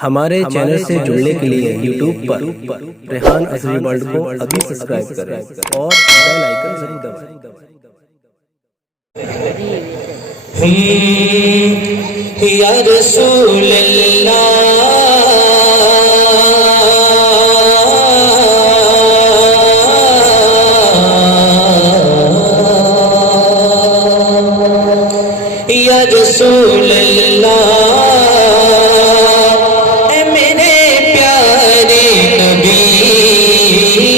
हमारे चैनल से जुड़ने के लिए YouTube पर रेहान असरी वर्ल्ड को अभी सब्सक्राइब करें और बेल आइकन जरूर दबाएं। या रसूल अल्लाह या रसूल अल्लाह ए मेरे प्यारे नबी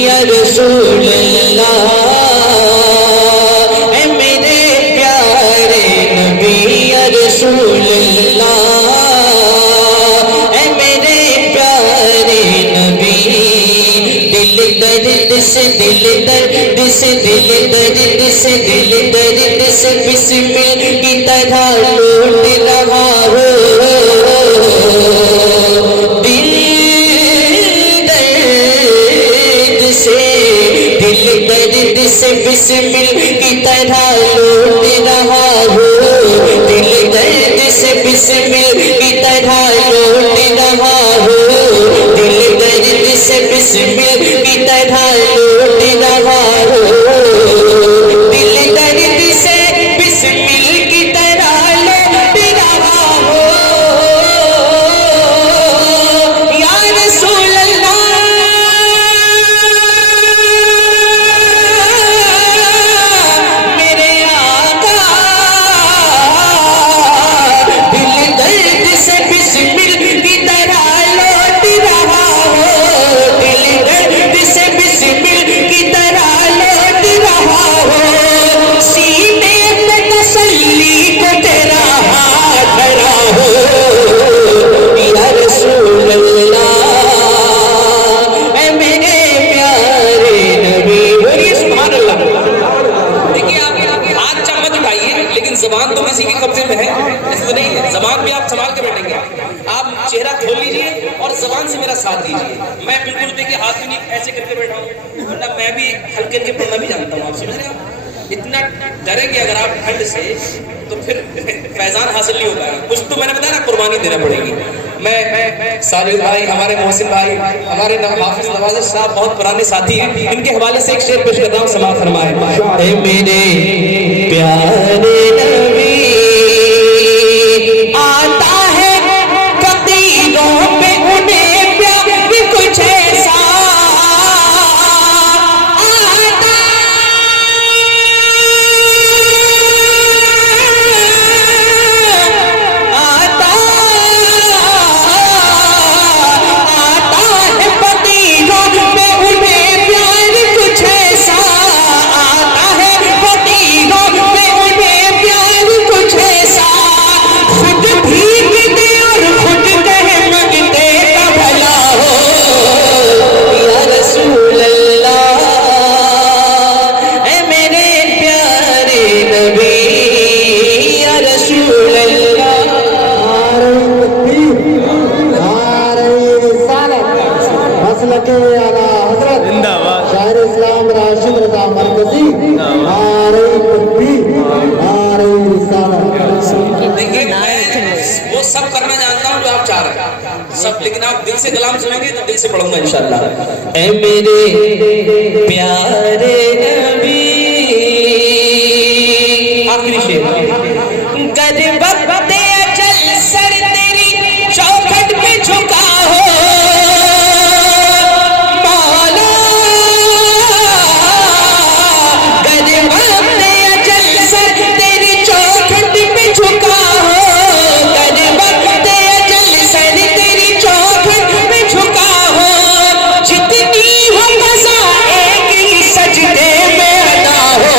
या रसूल अल्लाह ए मेरे प्यारे नबी या रसूल अल्लाह ए मेरे प्यारे नबी दिल दर्द से दिल दर्द से दिल दर्द से दिल दर्द से बिस्मिल की तरह लौट रहा हो दिल दर्द से बिस्मिल की तरह लौट रहा हो दिल दर्द से बिस्मिल की तरह लौट रहा हो दिल दर्द से बिस्मिल की तरह लौट रहा हो दिल दर्द से बिस्मिल की तरह लौट रहा हो या रसूल अल्लाह मेरे आका दिल दर्द से बिस्मिल की तरह लौट रहा हो दिल दर्द से बिस्मिल की तरह लौट रहा हो सीने में तसल्ली को तेरा हाथ धरा हो या रसूल अल्लाह ऐ मेरे प्यारे नबी बोलिए सुभान अल्लाह। देखिए आप हाथ मत उठाइए लेकिन जबान तो किसी के कब्जे में है ऐसा नहीं है जबान भी आप संभाल के बैठेंगे आप चेहरा खोल लीजिए और जबान से मेरा साथ दीजिए मैं बिल्कुल देखिए हाथ भी नहीं ऐसे करके बैठा हूँ वरना मैं भी हल्के हल्के पढ़ना भी जानता हूँ आप समझ रहे हैं इतना डरेंगे अगर आप ठंड से तो फिर फैजान हासिल नहीं होगा कुछ तो मैंने बताया ना कुर्बानी देना पड़ेगी। मैं सालिह भाई हमारे मोहसिन भाई हमारे हाफिज नवाज़िर साहब बहुत पुराने साथी हैं इनके हवाले से एक शेर पेश करता हूँ समाअत फरमाए ऐ मेरे प्यारे नबी आता है फकीरों पे उन्हें प्यार कुछ ऐसा आता है फकीरों पे उन्हें प्यार कुछ ऐसा आता है फकीरों पे उन्हें प्यार कुछ ऐसा खुद भीग दे और खुद कहे मंगते का भला हो या रसूल अल्लाह ऐ मेरे प्यारे नबी या रसूल अल्लाह देखिए मैं वो सब करना जानता हूँ जो आप चाह रहे हैं सब लेकिन आप दिल से कलाम सुनेंगे तो दिल से पढ़ूंगा इंशाअल्लाह। ऐ मेरे प्यारे नबी आखिरी शेर कर वक्त अजल सर तेरी चौखट पे झुका हो मौला कर वक्त अजल सर तेरी चौखट पे झुका हो कर वक्त अजल सर तेरी चौखट पे झुका हो जितनी हो मजा एक ही सजदे में अदा हो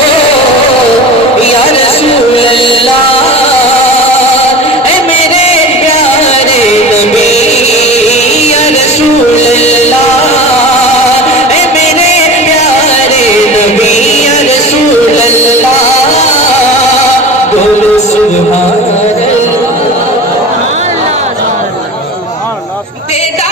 या रसूल अल्लाह ऐ मेरे प्यारे नबी या रसूल अल्लाह ऐ मेरे प्यारे नबी या रसूल अल्लाह बोलो सुभान अल्लाह तेरा